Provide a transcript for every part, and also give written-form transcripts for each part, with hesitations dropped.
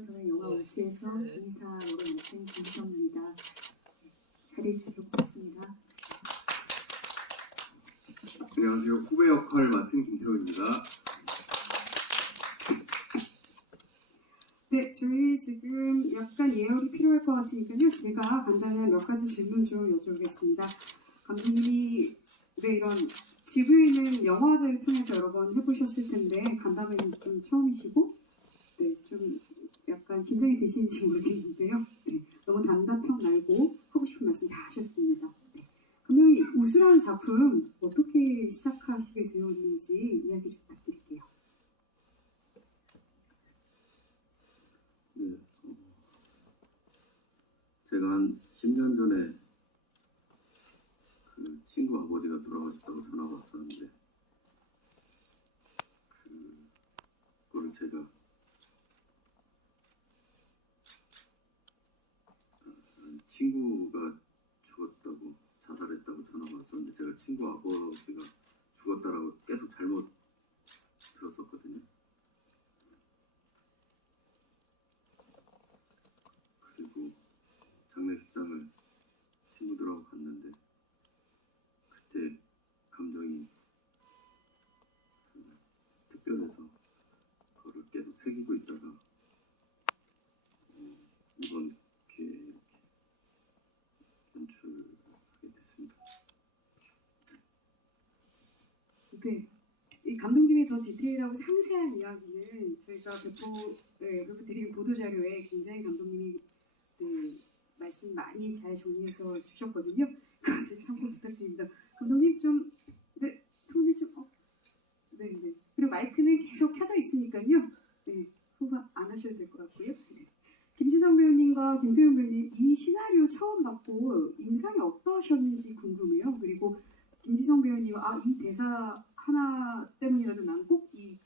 저는 영화 우수에서 김이사로 맡은 김지성입니다. 자리해 주셔서 고맙습니다. 안녕하세요. 후배 역할을 맡은 김태우입니다. 네, 저희 지금 약간 예열이 필요할 것 같으니까요. 제가 간단한 몇 가지 질문 좀 여쭤보겠습니다. 감독님이 이런 GV는 영화제를 통해서 여러 번 해보셨을 텐데 간담회는 좀 처음이시고 좀 약간 긴장이 되시는지 모르겠는데요. 너무 단답형 말고 하고 싶은 말씀 다 하셨습니다. 감독님, 우수라는 작품 어떻게 시작하시게 되었는지 이야기 좀 부탁드릴게요. 네, 제가 한 10년 전에 그 친구 아버지가 돌아가셨다고 전화가 왔었는데 그거를 제가 친구가 죽었다고 자살했다고 전화가 왔었는데 제가 친구 아버지가 죽었다라고 계속 잘못 들었었거든요. 그리고 장례식장을 친구들하고 갔는데 그때 감정이 특별해서 그거를 계속 새기고 있다가 이번 기회에 이렇게 연출하게 됐습니다. 네, 이 감독님이 더 디테일하고 상세한 이야기는 저희가 배포드린 보도자료에 굉장히 감독님이 말씀 많이 잘 정리해서 주셨거든요. 그것을 참고 부탁드립니다. 감독님 좀 톤을 좀 그리고 마이크는 계속 켜져 있으니까요. 호흡 안 하셔도 될 것 같고요. 김지성 배우님과 김태훈 배우님 이 시나리오 처음 받고 인상이 어떠셨는지 궁금해요. 그리고 김지성 배우님 이 대사 하나 때문이라도 난 꼭 이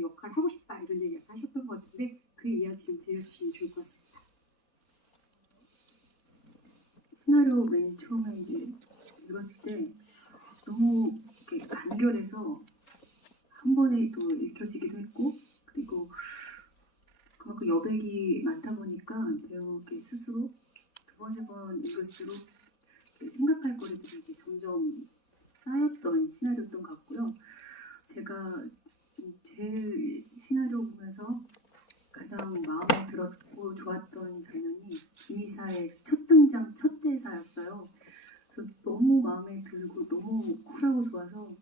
역할 하고 싶다 이런 얘기 하셨던 것 같은데 그 이야기 좀 들려주시면 좋을 것 같습니다. 시나리오 맨 처음에 이제 읽었을 때 너무 이렇게 간결해서 한 번에 또 읽혀지기도 했고 그리고 그만큼 여백이 많다 보니까 배우께 스스로 두 번, 세 번 읽을수록 생각할 거리들이 이제 점점 쌓였던 시나리오였던 것 같고요. 제가 제일 시나리오 보면서 가장 마음에 들었고 좋았던 장면이 김이사의 첫 등장, 첫 대사였어요. 그래서 너무 마음에 들고 너무 쿨하고 좋아서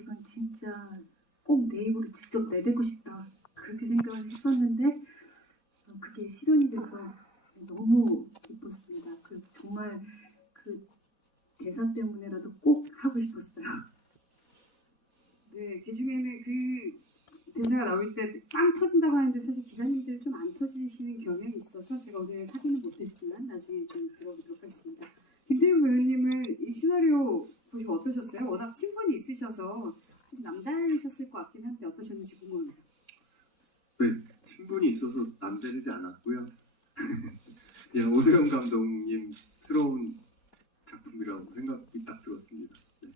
이건 진짜 꼭 내 입으로 직접 내뱉고 싶다 그렇게 생각을 했었는데 그게 실현이 돼서 너무 기뻤습니다. 정말 그 대사 때문에라도 꼭 하고 싶었어요. 네, 그 중에는 그 대사가 나올 때 빵 터진다고 하는데 사실 기자님들이 좀 안 터지시는 경향이 있어서 제가 오늘 확인은 못했지만 나중에 좀 들어보도록 하겠습니다. 김태훈 배우님은 이 시나리오 보시고 어떠셨어요? 워낙 친분이 있으셔서 좀 남다르셨을 것 같긴 한데 어떠셨는지 궁금합니다. 네, 친분이 있어서 남다르지 않았고요. 그냥 오세영 감독님스러운 작품이라고 생각이 딱 들었습니다. 네.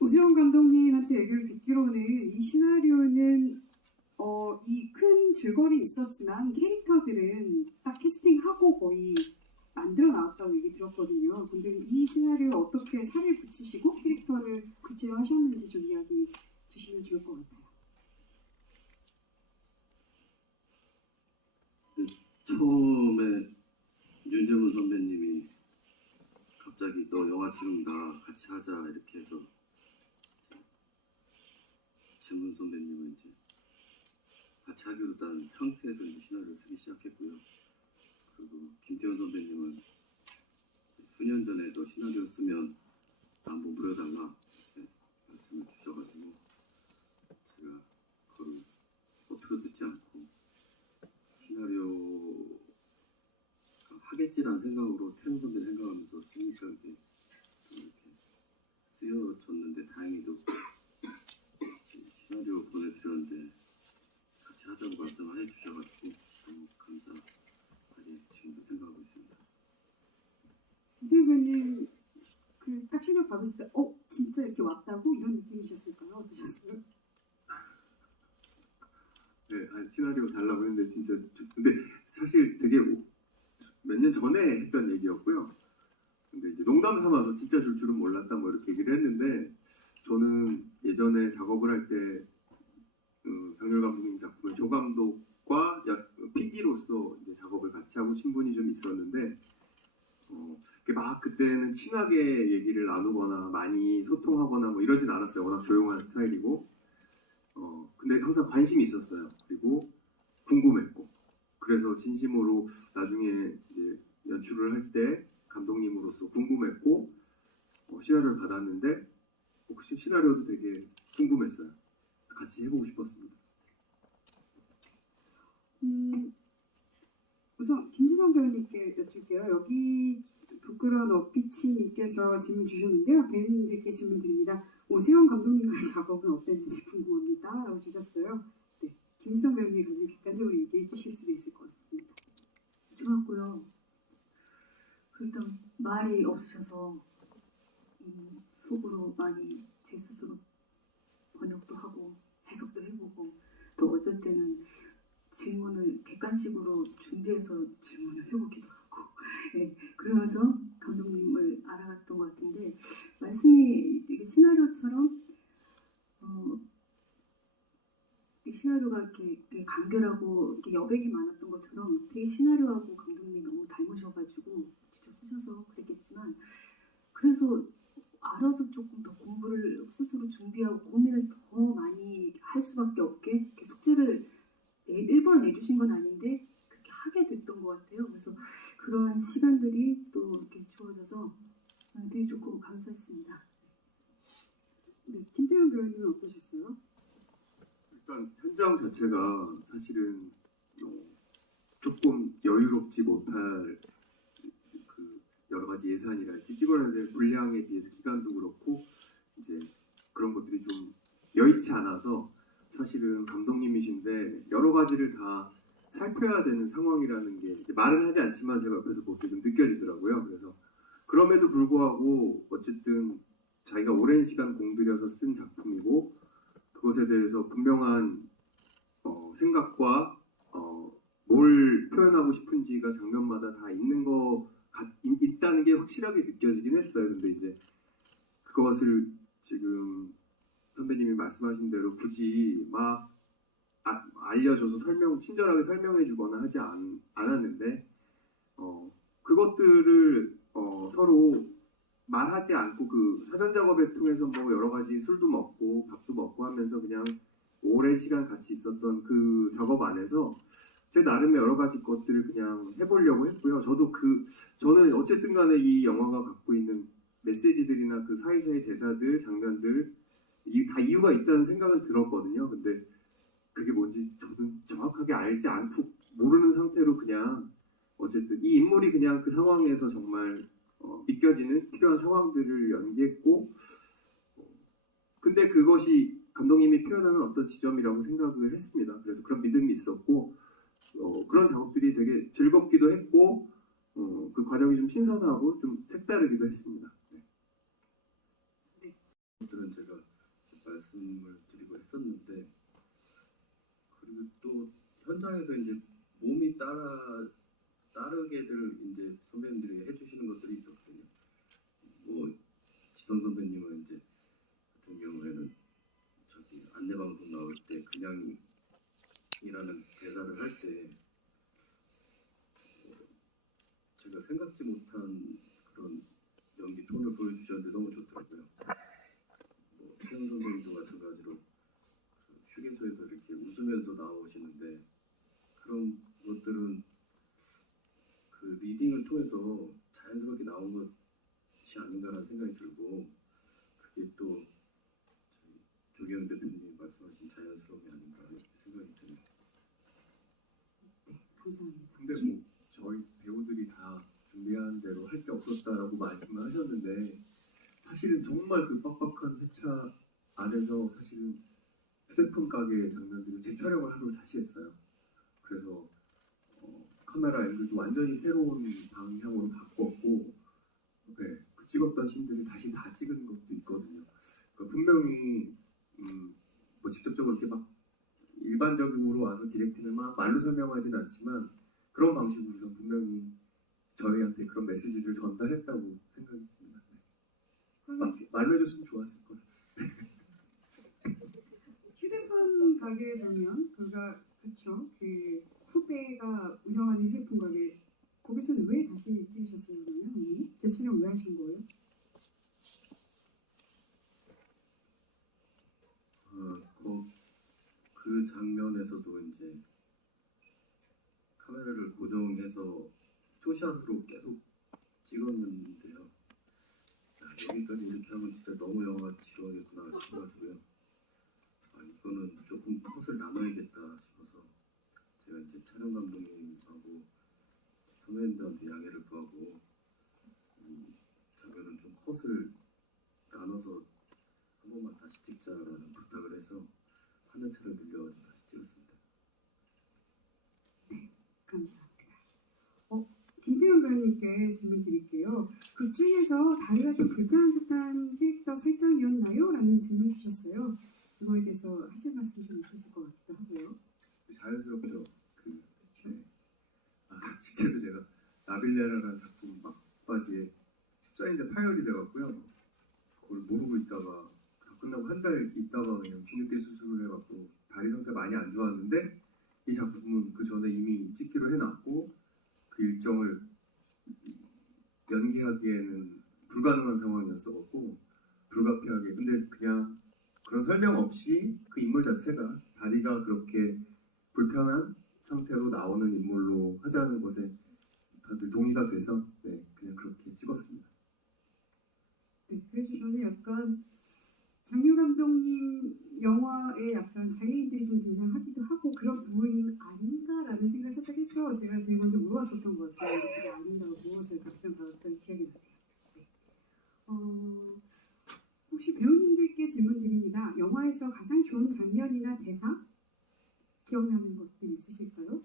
오세훈 감독님한테 얘기를 듣기로는 이 시나리오는 이 큰 줄거리 있었지만 캐릭터들은 딱 캐스팅하고 거의 만들어 나왔다고 얘기 들었거든요. 근데 이 시나리오 어떻게 살을 붙이시고 캐릭터를 구체화하셨는지 좀 이야기 주시면 좋을 것 같아요. 처음에 윤재문 선배님이 갑자기 너 영화 찍는다 같이 하자 이렇게 해서 재문 선배님은 이제 같이 하기로 한 상태에서 이제 시나리오를 쓰기 시작했고요. 그리고 김태훈 선배님은 수년 전에 너 시나리오 쓰면 한번 물어달라 이렇게 말씀을 주셔가지고 제가 그걸 어떻게 듣지 않고 시나리오 하겠지라는 생각으로 태훈 선배 생각하면서 쓰니까 이게 이렇게 쓰여졌는데 다행히도 시나리오 보내드렸는데 같이 하자고 말씀을 해주셔가지고 너무 감사하게 지금도 생각하고 있습니다. 김태훈님 딱 시나리오 받았을 때 진짜 이렇게 왔다고 이런 느낌이셨을까요? 어떠셨어요? 네, 시나리오 달라고 했는데 진짜 근데 사실 되게 몇 년 전에 했던 얘기였고요. 근데 이제 농담 삼아서 진짜 줄 줄은 몰랐다 뭐 이렇게 얘기를 했는데 저는 예전에 작업을 할 때 장렬 감독님 작품의 조 감독과 PD로서 이제 작업을 같이 하고 친분이 좀 있었는데 이렇게 막 그때는 친하게 얘기를 나누거나 많이 소통하거나 뭐 이러진 않았어요. 워낙 조용한 스타일이고 근데 항상 관심이 있었어요. 그리고 궁금했고 그래서 진심으로 나중에 이제 연출을 할 때 감독님으로서 궁금했고 시나리오를 받았는데 혹시 시나리오도 되게 궁금했어요. 같이 해보고 싶었습니다. 우선 김지성 배우님께 여쭐게요. 여기 부끄러운 억비치님께서 질문 주셨는데요. 배우님들께 질문 드립니다. 오세영 감독님과의 작업은 어땠는지 궁금합니다. 라고 주셨어요. 네, 김지성 배우님 가장 객관적으로 얘기해 주실 수도 있을 것 같습니다. 좋았고요. 일단 말이 없으셔서 속으로 많이 제 스스로 번역도 하고 해석도 해보고 또 어쩔 때는 질문을 객관식으로 준비해서 질문을 해보기도 하고 네, 그러면서 감독님을 알아갔던 것 같은데 말씀이 이게 시나리오처럼 이 시나리오가 이렇게 되게 간결하고 이렇게 여백이 많았던 것처럼 되게 시나리오하고 감독님이 너무 닮으셔가지고 직접 쓰셔서 그랬겠지만 그래서 알아서 조금 더 공부를 스스로 준비하고 고민을 더 많이 할 수밖에 없게 이렇게 숙제를 일부러 내주신 건 아닌데 그렇게 하게 됐던 것 같아요. 그래서 그런 시간들이 또 이렇게 주어져서 되게 좋고 감사했습니다. 네, 김태현 배우님은 어떠셨어요? 일단 현장 자체가 사실은 조금 여유롭지 못할 그 여러 가지 예산이랄지 찍어내야 될 분량에 비해서 기간도 그렇고 이제 그런 것들이 좀 여의치 않아서 사실은 감독님이신데 여러 가지를 다 살펴야 되는 상황이라는 게 이제 말은 하지 않지만 제가 옆에서 볼 때 좀 느껴지더라고요. 그래서 그럼에도 불구하고 어쨌든 자기가 오랜 시간 공들여서 쓴 작품이고 그것에 대해서 분명한 생각과 뭘 표현하고 싶은지가 장면마다 다 있다는 게 확실하게 느껴지긴 했어요. 근데 이제 그것을 지금 선배님이 말씀하신 대로 굳이 막 알려줘서 친절하게 설명해주거나 하지 않았는데 그것들을 서로 말하지 않고 그 사전 작업을 통해서 뭐 여러 가지 술도 먹고 밥도 먹고 하면서 그냥 오랜 시간 같이 있었던 그 작업 안에서 제 나름의 여러 가지 것들을 그냥 해보려고 했고요. 저는 어쨌든 간에 이 영화가 갖고 있는 메시지들이나 그 사이사이 대사들, 장면들 다 이유가 있다는 생각은 들었거든요. 근데 그게 뭔지 저는 정확하게 알지 않고 모르는 상태로 그냥 어쨌든 이 인물이 그냥 그 상황에서 정말 믿겨지는 필요한 상황들을 연기했고 근데 그것이 감독님이 표현하는 어떤 지점이라고 생각을 했습니다. 그래서 그런 믿음이 있었고 그런 작업들이 되게 즐겁기도 했고 그 과정이 좀 신선하고 좀 색다르기도 했습니다. 네. 것들은 제가 말씀을 드리고 했었는데 그리고 또 현장에서 이제 몸이 따르게들 이제 선배님들이 해주시는 것들이 있었거든요. 뭐 지성 선배님은 이제 같은 경우에는 저기 안내방송 나올 때 그냥이라는 대사를 할 때 제가 생각지 못한 그런 연기 톤을 보여주셨는데 너무 좋더라고요. 뭐 태연 선배님도 마찬가지로 그 휴게소에서 이렇게 웃으면서 나오시는데 그런 것들은 그 리딩을 통해서 자연스럽게 나온 것이 아닌가라는 생각이 들고 그게 또 조경현 대표님이 말씀하신 자연스러움이 아닌가 이렇게 생각이 드네요. 네, 감사합니다. 근데 뭐 저희 배우들이 다 준비한 대로 할 게 없었다라고 말씀을 하셨는데 사실은 정말 그 빡빡한 회차 안에서 사실은 휴대폰 가게 장면들을 재촬영을 하루 다시 했어요. 그래서 카메라 앵글도 완전히 새로운 방향으로 바꿨고 네, 그 찍었던 씬들을 다시 다 찍은 것도 있거든요. 그러니까 분명히 뭐 직접적으로 이렇게 막 일반적으로 와서 디렉팅을 막 말로 설명하진 않지만 그런 방식으로 전 분명히 저희한테 그런 메시지를 전달했다고 생각이 듭니다. 네. 그러면 말로 해줬으면 좋았을 거예요. 휴대폰 가게 장면, 그렇죠. 그 후배가 운영하는 휴대폰 가게 거기서는 왜 다시 찍으셨어요, 그러면 어머니? 재촬영 왜 하신 거예요? 그 장면에서도 이제 카메라를 고정해서 투샷으로 계속 찍었는데요. 여기까지 이렇게 하면 진짜 너무 영화가 지루하겠구나 싶어가지고요. 이거는 조금 컷을 나눠야겠다 싶어서 제가 이제 촬영 감독님하고 선배님들한테 양해를 구하고 이 장면은 좀 컷을 나눠서 한 번만 다시 찍자라는 부탁을 해서 화면차를 늘려가지고 다시 찍었습니다. 감사합니다. 김태현 배우님께 질문 드릴게요. 극 중에서 다리가 좀 불편한 듯한 캐릭터 설정이었나요? 라는 질문 주셨어요. 그거에 대해서 하실 말씀 좀 있으실 것 같기도 하고요. 자연스럽죠. 네. 실제로 제가 나빌레라라는 작품 막바지에 14일인데 파열이 돼갖고요. 그걸 모르고 있다가 다 끝나고 한 달 있다가 그냥 뒤늦게 수술을 해갖고 다리 상태 많이 안 좋았는데 이 작품은 그 전에 이미 찍기로 해놨고 그 일정을 연기하기에는 불가능한 상황이었어갖고 불가피하게 근데 그냥 그런 설명 없이 그 인물 자체가 다리가 그렇게 불편한 상태로 나오는 인물로 하자는 것에 다들 동의가 돼서 네 그냥 그렇게 찍었습니다. 네, 그래서 저는 약간 장유 감독님 영화에 약간 장애인들이 좀 등장하기도 하고 그런 부분이 아닌가라는 생각을 살짝 했어. 제가 제일 먼저 물어봤었던 것 같아요. 그게 아니라고 저희 답변 받았던 기억이 나네요. 네. 혹시 배우님들께 질문 드립니다. 영화에서 가장 좋은 장면이나 대사 기억나는 것들 있으실까요?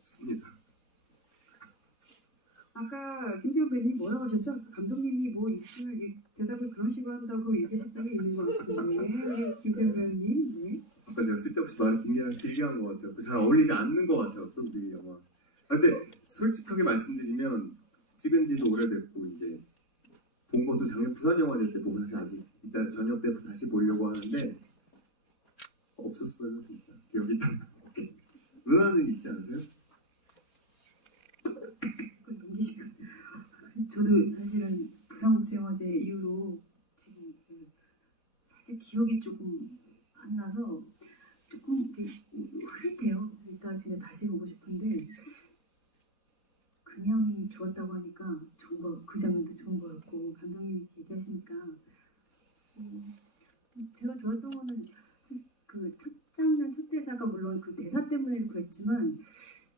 없습니다. 아까 김태훈 배우님 뭐라고 하셨죠? 감독님이 뭐 있으면 이게 대답을 그런 식으로 한다고 얘기하셨던 게 있는 것 같은데 김태훈 배우님 네. 아까 제가 쓸데없이 말을 길게 한 것 같아요. 잘 어울리지 않는 것 같아요. 그럼 이 영화. 근데 솔직하게 말씀드리면 찍은 지도 오래됐고 이제 본 것도 작년 부산 영화제 때 보고 사실 아직 이따 저녁 때 다시 보려고 하는데 없었어요 진짜. 기억이 딱 나게. 누나는 있지 않으세요? 그걸 넘기시면 저도 사실은 부산국제영화제 이후로 지금 사실 기억이 조금 안 나서 조금 흐릿해요. 일단 진짜 다시 보고 싶은데 그냥 좋았다고 하니까 좋은 거, 그 장면도 좋은 거 같고 감독님이 얘기하시니까 제가 좋았던 거는 그 첫 장면, 첫 대사가 물론 그 대사 때문에 그랬지만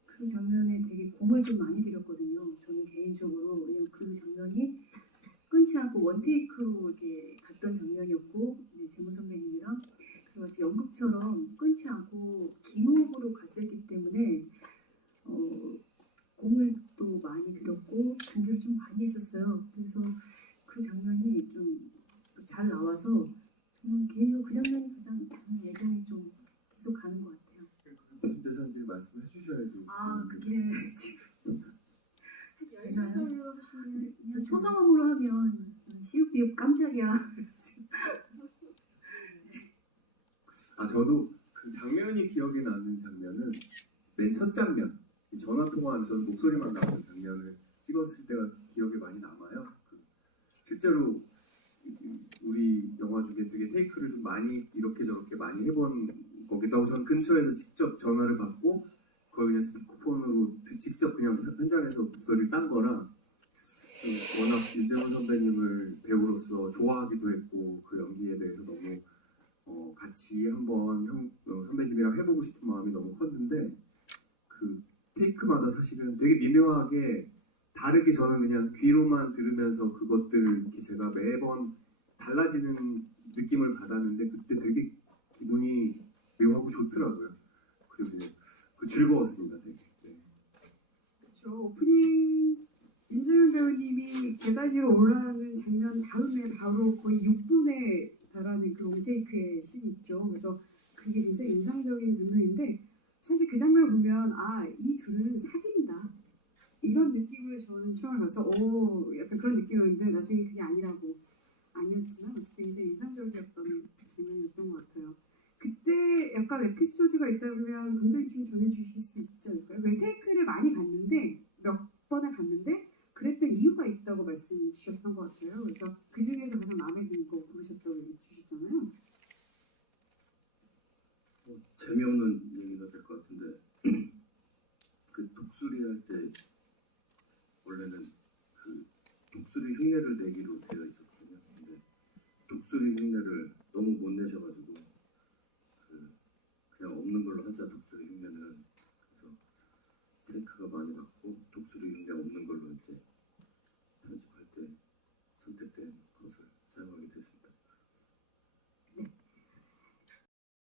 그 장면에 되게 공을 좀 많이 들였거든요. 저는 개인적으로 왜냐면 그 장면이 끊지 않고 원테이크로 이렇게 갔던 장면이었고 이제 재문 선배님이랑 그래서 마치 연극처럼 끊지 않고 긴 호흡으로 갔었기 때문에 공을 또 많이 들였고 준비를 좀 많이 했었어요. 그래서 그 장면이 좀 잘 나와서 저는 개인적으로 그 장면이 가장 저는 애정이 좀 계속 가는 것 같아요. 무슨 대사인지 말씀해 주셔야지. 그게 지금 열렬로 하시면 그냥 초성음으로 하면 시읒비읒 깜짝이야. 저도 그 장면이 기억에 나는 장면은 맨 첫 장면 전화 통화하면서 목소리만 나오는 장면을 찍었을 때가 기억에 많이 남아요. 실제로 우리 영화 중에 되게 테이크를 좀 많이 이렇게 저렇게 많이 해본 거기다 우선 근처에서 직접 전화를 받고 그걸 그냥 스피커폰으로 직접 그냥 현장에서 목소리를 딴 거라 워낙 윤재원 선배님을 배우로서 좋아하기도 했고 그 연기에 대해서 너무 같이 한번 선배님이랑 해보고 싶은 마음이 너무 컸는데 그 테이크마다 사실은 되게 미묘하게 다르게 저는 그냥 귀로만 들으면서 그것들을 이렇게 제가 매번 달라지는 느낌을 받았는데 그때 되게 기분이 묘하고 좋더라고요. 그리고 즐거웠습니다, 되게. 네. 그렇죠. 오프닝 임재현 배우님이 계단 위로 올라가는 장면 다음에 바로 거의 6분에 다 잘하는 그 롱테이크의 씬이 있죠. 그래서 그게 굉장히 인상적인 장면인데 사실 그 장면을 보면 아, 이 둘은 사귄다. 이런 느낌을 저는 처음에 봐서 오, 약간 그런 느낌이었는데 나중에 그게 아니었지만 어쨌든 굉장히 인상적이었던 장면이었던 것 같아요. 그때 약간 에피소드가 있다 그러면 감독님 좀 전해주실 수 있지 않을까요? 왜 테이크를 많이 갔는데 몇 번을 갔는데 그랬던 이유가 있다고 말씀 주셨던 것 같아요. 그래서 그 중에서 가장 마음에 드는 거 고르셨다고 얘기 주셨잖아요. 재미없는 얘기가 될 것 같은데 그 독수리 할 때 원래는 그 독수리 흉내를 내기로 되어 있었거든요. 근데 독수리 흉내를 너무 못 내셔가지고 그냥 없는 걸로 하자 독수리 흉내는. 그래서 테이크가 많이 받고 독수리 흉내 없는 걸로 이제